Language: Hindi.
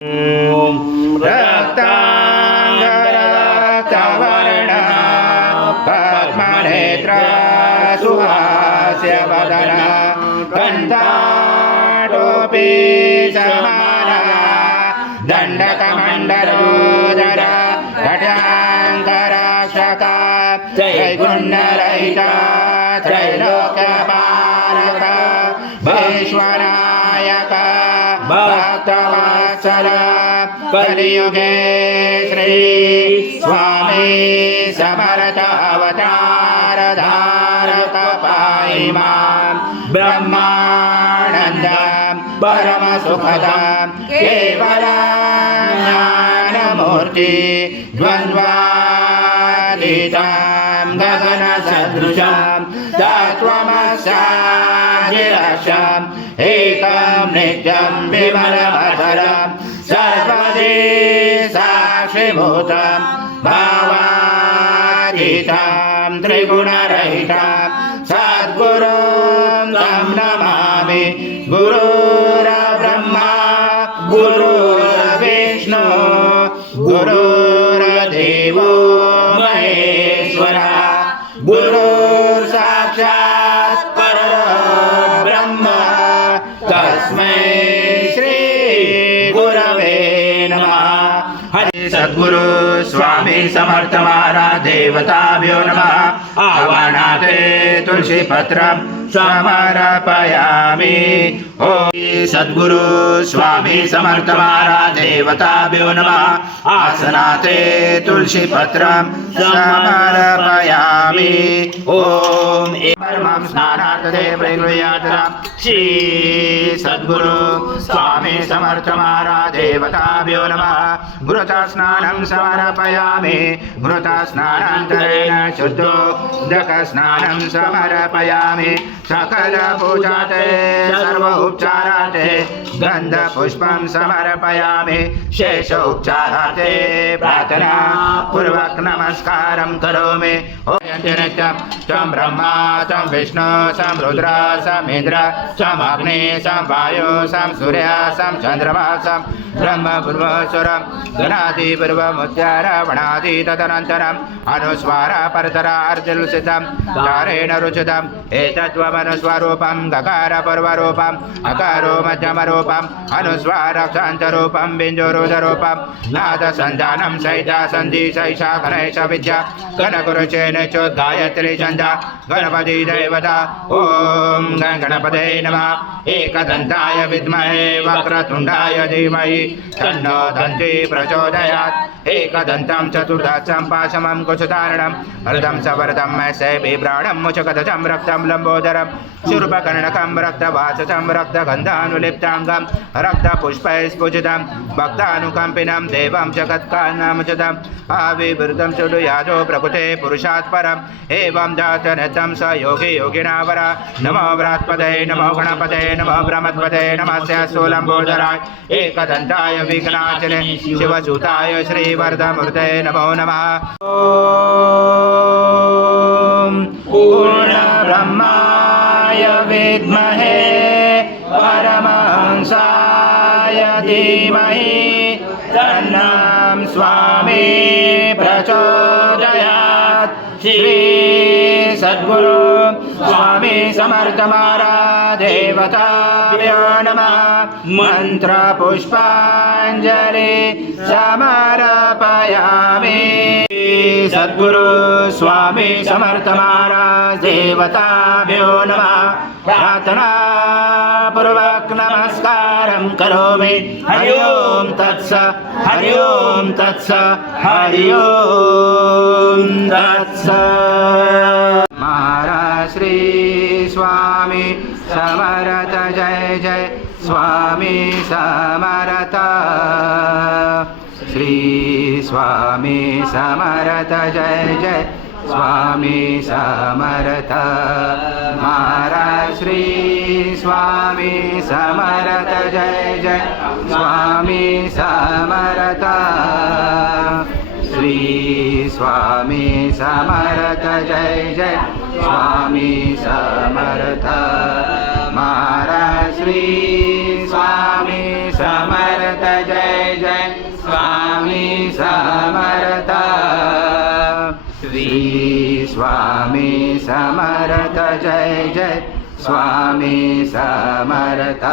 ॐ रक्ताङ्गरक्तवर्ण पद्मनेत्र सुहास्यवदन कण्ठाटोपी समाना दण्डकमण्डलोदर घटाङ्करक्षका त्रैगुण्यरहिता त्रैलोक्यपालक वैश्वनायक भक्तवत्सल कलियुगे श्री स्वामी समर्थ अवतार धारक पाहि मां ब्रह्मानंद परम सुखद केवल ज्ञानमूर्ति द्वन्द्वातीतं गगन सदृशं तत्त्वमस्यादिलक्ष्यम् एकं नित्यं विमलमधरं सर्वदि साक्षिभूतं भावातीतं त्रिगुणरहितं सद्गुरुं तं नमामि गुरुर्ब्रह्मा गुरुर्विष्णु गुरुर्देवो महेश्वरः गुरुर्साक्षात् परब्रह्म तस्मै श्री गुरवे नमः। हरि सद्गुरु स्वामी समर्थ महाराज देवताभ्यो नमः। आह्वानाते तुलसी पत्रं समर्पयामि। ओम सद्गुरु स्वामी समर्थ महाराज देवताभ्यो नमः। आसनाते तुलसी पत्रं समर्पयामि। ओम परमं स्नानार्थे प्रगृह्यात् श्री सद्गुरु स्वामी समर्थ महाराज देवताभ्यो नमः। घृता स्नानं समर्पयामि। घृता स्नानान्तरेण शुद्धोदक स्नानं समर्पयामि। सकल पूजाते सर्व उपचाराते गंध पुष्पं समर्पयामि। शेष उपचाराते प्रार्थना पूर्वक नमस्कारं करोमि। तं ब्रह्मा तं विष्णु तं रुद्र तं इंद्र तं अग्नि तं वायु तं सूर्य तं चंद्रमा तं ब्रह्म पूर्वस्वरं गणादि पूर्वमुच्चारणि तदनन्तरम् अनुस्वार परतरार्जुलसितं चारेण रुचितम् एतत्त्वमनुस्वरूपं गकार पूर्वरूपम् अकारो मध्यमरूपम् अनुस्वारक्षान्तरूपं बिन्दुरुदरूपं नाद सञ्जानं सहिता सन्धि सैषा गणेश विद्या गणगुरुचेन चोद्गायत्री छन्दा गणपति देवता। ॐ गणपते नमः। एकदन्ताय विद्महे वक्रतुण्डाय धीमहि तन्नो दन्ती प्रचोदयात्। एकदन्तं चतुर्दशं पाशमं कुशधारणं हृदं सवरदं मैसे बिभ्राणं मुचकदचं रक्तं लम्बोदरं शूर्पकर्णकं रक्तवासचं रक्तगन्धानुलिप्ताङ्गं रक्तपुष्पैस्फुजितं भक्तानुकम्पिनं देवं जगत्कारणमुचितम् आविवृतं सुडु यादो प्रकृते पुरुषात् परम् एवं जातनतं स योगी योगिनावर। नमो व्रात्पदे नमो गणपते नमो ब्रह्मपदे नमः सोलम्बोदराय एकदन्ताय विघ्नाचले शिवसुताय श्रीवरदमूर्ते नमो नमः। ॐ पूर्णब्रह्माय विद्महे परमहंसाय धीमहि तन्नं स्वामी प्रचोदयात्। श्री सद्गुरु स्वामी समर्थ महाराज देवताभ्यो नमः। मंत्र पुष्पांजलि समर्पयामि। सद्गुरु स्वामी समर्थ महाराज देवताभ्यो नमः। प्रार्थना पूर्वक नमस्कारं करोमि। हरि ओम तत्स हरि ओम तत्स हरि ओम तत्स। महाराज श्री स्वामी समर्थ जय जय स्वामी समर्थ। श्री स्वामी समर्थ जय जय स्वामी समर्थ। महाराज श्री स्वामी समर्थ जय जय स्वामी समर्थ। श्री स्वामी समर्थ जय जय स्वामी समर्थ। महाराज श्री स्वामी स्वामी समर्थ जय जय स्वामी समर्थ श्री स्वामी समर्थ जय जय स्वामी समर्थ